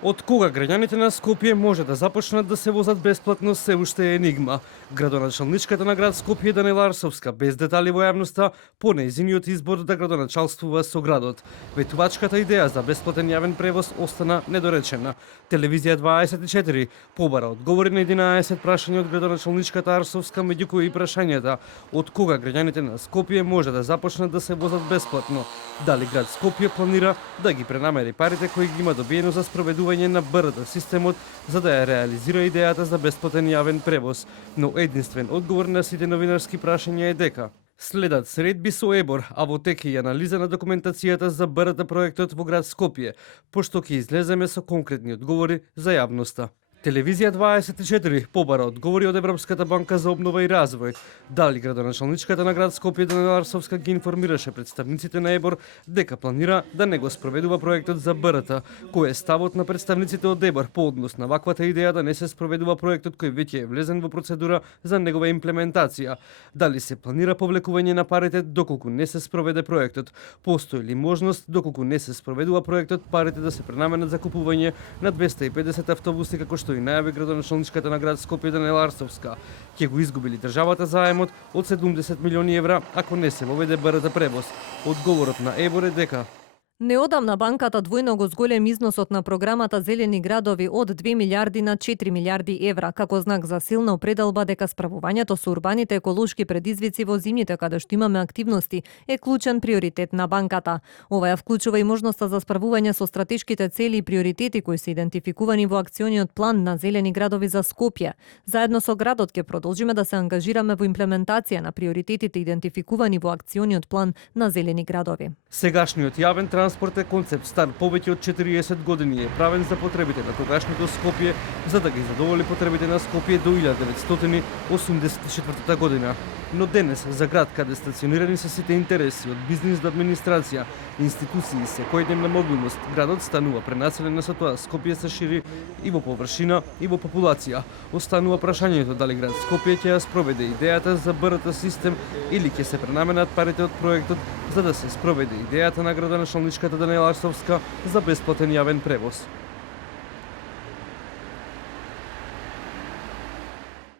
Од кога граѓаните на Скопје може да започнат да се возат бесплатно се уште е енигма. Градоначалничката на град Скопје Даниела Арсовска, без детали во јавноста, по нејзиниот избор да градоначалствува со градот. Ветувачката идеја за бесплатен јавен превоз остана недоречена. Телевизија 24 побара одговори на 11 прашања од градоначалничката Арсовска, меѓу кои и прашањата од кога граѓаните на Скопје може да започнат да се возат бесплатно. Дали град Скопје планира да ги пренамери парите кои ги има добиено за спроведување на БРТ системот за да ја реализира идејата за бесплатен јавен превоз, но единствен одговор на сите новинарски прашања е дека следат средби со ЕБОР, а во тек е и анализа на документацијата за БРТ проектот во град Скопје, пошто ќе излеземе со конкретни одговори за јавноста. Телевизија 24 побара одговори од Европската банка за обнова и развој. Дали градоначалничката на град Скопје Даниела Арсовска ги информираше представниците на ЕБОР дека планира да не го спроведува проектот за БРТ, кој е ставот на представниците од ЕБОР по однос на ваквата идеја да не се спроведува проектот кој веќе е влезен во процедура за негова имплементација. Дали се планира повлекување на парите доколку не се спроведе проектот? Постои ли можност доколку не се спроведува проектот парите да се пренаменат за купување на 250 автобуси како што и најави градоначалничката на град Скопје Даниела Арсовска? Ќе го изгубили државата заемот од 70 милиони евра ако не се воведе БРТ превоз? Одговорот на ЕБОР е дека Неодамна банката двојно го зголем износот на програмата Зелени градови од 2 милиарди на 4 милиарди евра, како знак за силна определба дека справувањето со урбаните еколошки предизвици во зимните каде што имаме активности е клучен приоритет на банката. Ова ја вклучува и можноста за справување со стратешките цели и приоритети кои се идентификувани во акциониот план на Зелени градови за Скопје. Заедно со градот ќе продолжиме да се ангажираме во имплементација на приоритетите идентификувани во акциониот план на Зелени градови. сегашниот јавен транспорт е концепт стар повеќе од 40 години, е правен за потребите на тогашното Скопје за да ги задоволи потребите на Скопје до 1984 година. Но денес за град каде стационирани се сите интереси од бизнис до администрација, институции и секојдневна мобилност, градот станува пренаселен, на со тоа Скопје се шири и во површина и во популација. Останува прашањето дали град Скопје ќе ја спроведе идејата за БРТ систем или ќе се пренаменат парите од проектот за да се спроведе идејата на градоначалничката Даниела Арсовска за бесплатен јавен превоз.